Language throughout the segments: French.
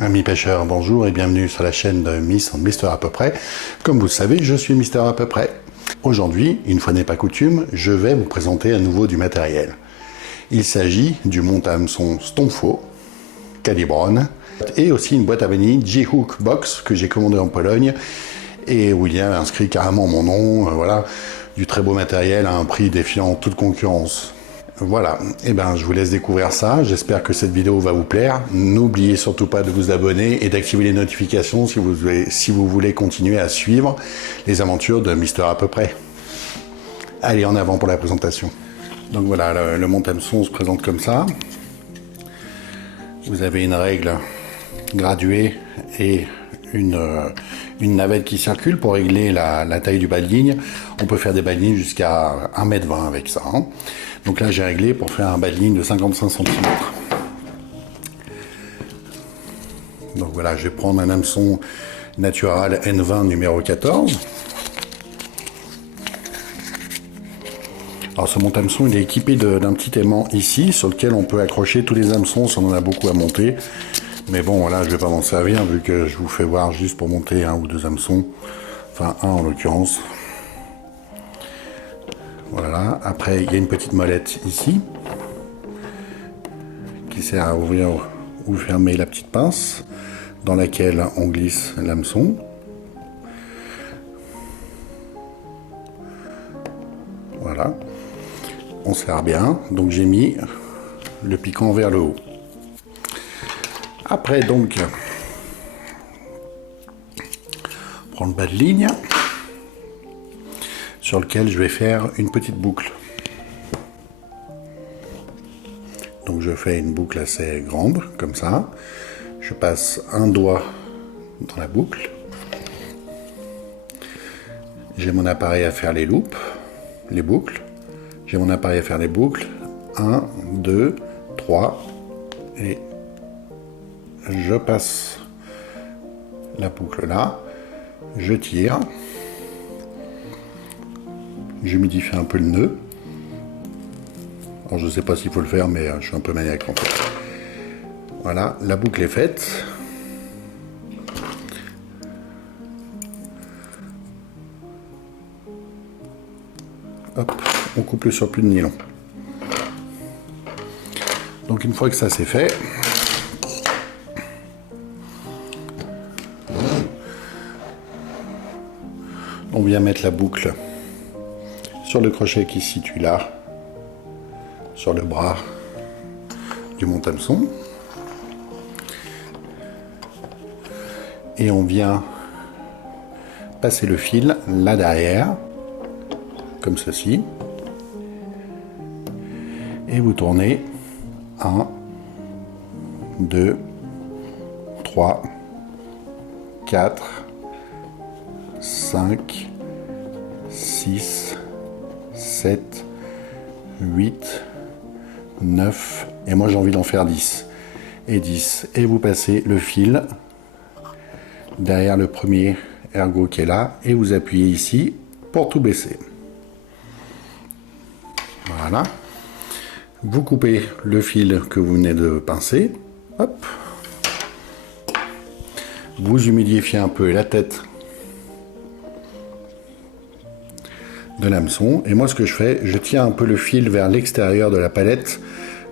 Amis pêcheurs, bonjour et bienvenue sur la chaîne de Mister à peu près. Comme vous le savez, je suis Mister à peu près. Aujourd'hui, une fois n'est pas coutume, je vais vous présenter à nouveau du matériel. Il s'agit du monte à hameçon Stonefo, Calibron, et aussi une boîte à vanille J-Hook Box que j'ai commandée en Pologne et où il y a inscrit carrément mon nom, voilà, du très beau matériel à un prix défiant toute concurrence. Voilà, et ben je vous laisse découvrir ça, j'espère que cette vidéo va vous plaire. N'oubliez surtout pas de vous abonner et d'activer les notifications si vous voulez continuer à suivre les aventures de Mister à peu près. Allez, en avant pour la présentation. Donc voilà, le monte hameçon se présente comme ça. Vous avez une règle graduée et une navette qui circule pour régler la taille du bas de ligne. On peut faire des bas de ligne jusqu'à 1,20 m avec ça. Hein. Donc là, j'ai réglé pour faire un bas de ligne de 55 cm. Donc voilà, je vais prendre un hameçon Natural N20 numéro 14. Alors ce monte hameçon, il est équipé d'un petit aimant ici, sur lequel on peut accrocher tous les hameçons si on en a beaucoup à monter. Mais bon, voilà, je ne vais pas m'en servir vu que je vous fais voir juste pour monter un ou deux hameçons. Enfin, un en l'occurrence. Voilà. Après, il y a une petite molette ici qui sert à ouvrir ou fermer la petite pince dans laquelle on glisse l'hameçon. Voilà. On serre bien. Donc j'ai mis le piquant vers le haut. Après donc, on prend le bas de ligne sur lequel je vais faire une petite boucle. Donc je fais une boucle assez grande, comme ça. Je passe un doigt dans la boucle. J'ai mon appareil à faire les loupes, les boucles. J'ai mon appareil à faire les boucles. 1, 2, 3 et je passe la boucle là, je tire, j'humidifie un peu le nœud. Alors je ne sais pas s'il faut le faire, mais je suis un peu maniaque en fait. Voilà, la boucle est faite. Hop, on coupe le surplus de nylon. Donc une fois que ça c'est fait, on vient mettre la boucle sur le crochet qui se situe là, sur le bras du monte hameçon. Et on vient passer le fil là derrière, comme ceci. Et vous tournez 1, 2, 3, 4, 5, 6, 7, 8, 9, et moi j'ai envie d'en faire 10. Et 10. Et vous passez le fil derrière le premier ergot qui est là, et vous appuyez ici pour tout baisser. Voilà. Vous coupez le fil que vous venez de pincer. Hop. Vous humidifiez un peu la tête de l'hameçon. Et moi, ce que je fais, je tiens un peu le fil vers l'extérieur de la palette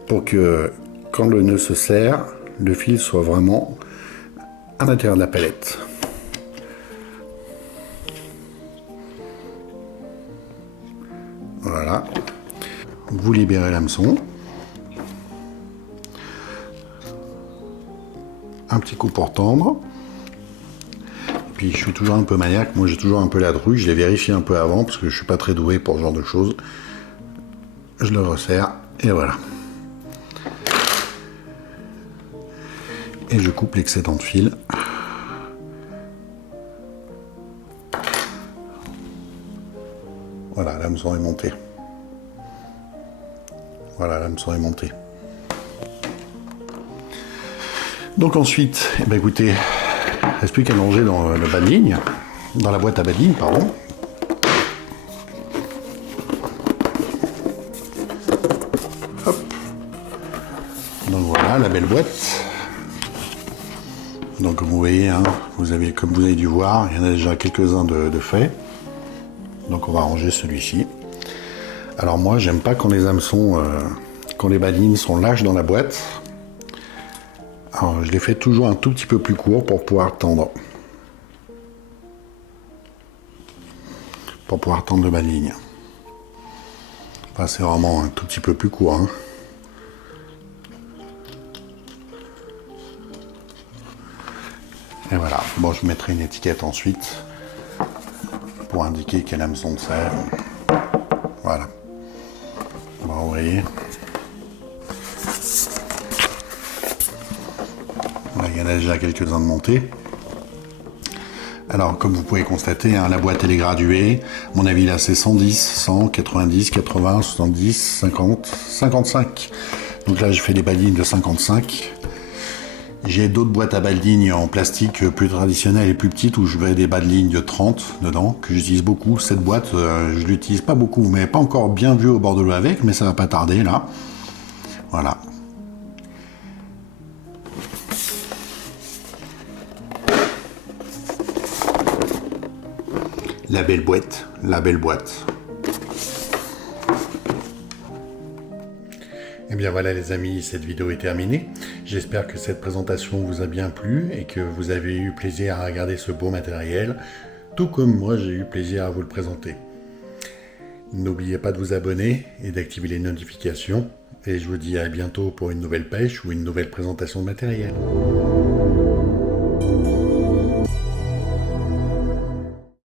pour que, quand le nœud se serre, le fil soit vraiment à l'intérieur de la palette. Voilà. Vous libérez l'hameçon. Un petit coup pour tendre. Puis je suis toujours un peu maniaque, moi j'ai toujours un peu la trouille, je les vérifie un peu avant parce que je suis pas très doué pour ce genre de choses. Je le resserre et voilà. Et je coupe l'excédent de fil. Voilà, l'hameçon est monté. Voilà, l'hameçon est monté. Donc ensuite, eh ben écoutez, il ne reste plus qu'à longer dans le bas de ligne, dans la boîte à bas de ligne, pardon. Hop. Donc voilà, la belle boîte. Donc comme vous voyez, hein, comme vous avez dû voir, il y en a déjà quelques-uns de faits. Donc on va ranger celui-ci. Alors moi, j'aime pas quand les hameçons, quand les balines sont lâches dans la boîte. Alors je les fais toujours un tout petit peu plus court pour pouvoir tendre. Pour pouvoir tendre de ma ligne. Enfin, c'est vraiment un tout petit peu plus court. Hein. Et voilà. Bon, je mettrai une étiquette ensuite pour indiquer quel hameçon sert. Voilà. Bon, vous voyez. Là, il y en a déjà quelques-uns de montés. Alors, comme vous pouvez constater, hein, la boîte elle est graduée. Mon avis là, c'est 110, 100, 90, 80, 70, 50, 55. Donc là, je fais des balines de 55. J'ai d'autres boîtes à balles lignes en plastique plus traditionnelles et plus petites où je mets des balles lignes de 30 dedans, que j'utilise beaucoup. Cette boîte, je l'utilise pas beaucoup, mais pas encore bien vu au bord de l'eau avec, mais ça va pas tarder là. Voilà. La belle boîte, la belle boîte. Et bien voilà les amis, cette vidéo est terminée. J'espère que cette présentation vous a bien plu et que vous avez eu plaisir à regarder ce beau matériel, tout comme moi j'ai eu plaisir à vous le présenter. N'oubliez pas de vous abonner et d'activer les notifications. Et je vous dis à bientôt pour une nouvelle pêche ou une nouvelle présentation de matériel.